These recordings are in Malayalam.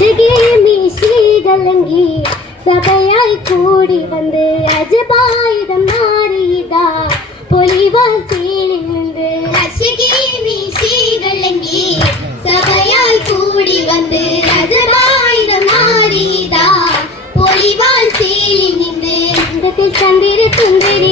അശകീമിശീതലങ്കി സഭയായി കൂടി വന്ന് അജപായുധം മാറിയതാ പൊലിവാൽ ചേലിൽ നിന്ന് അശകീമിശീകളെങ്കി സഭയായി കൂടി വന്ന് രജമായുധം മാറിയതാ പൊലിവാൽ ചിന്തത്തിൽ ചന്ദിര സുന്ദരി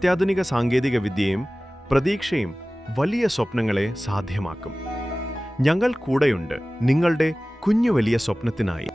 അത്യാധുനിക സാങ്കേതിക വിദ്യയും പ്രതീക്ഷയും വലിയ സ്വപ്നങ്ങളെ സാധ്യമാക്കും. ഞങ്ങൾ കൂടെയുണ്ട് നിങ്ങളുടെ കുഞ്ഞു വലിയ സ്വപ്നത്തിനായി.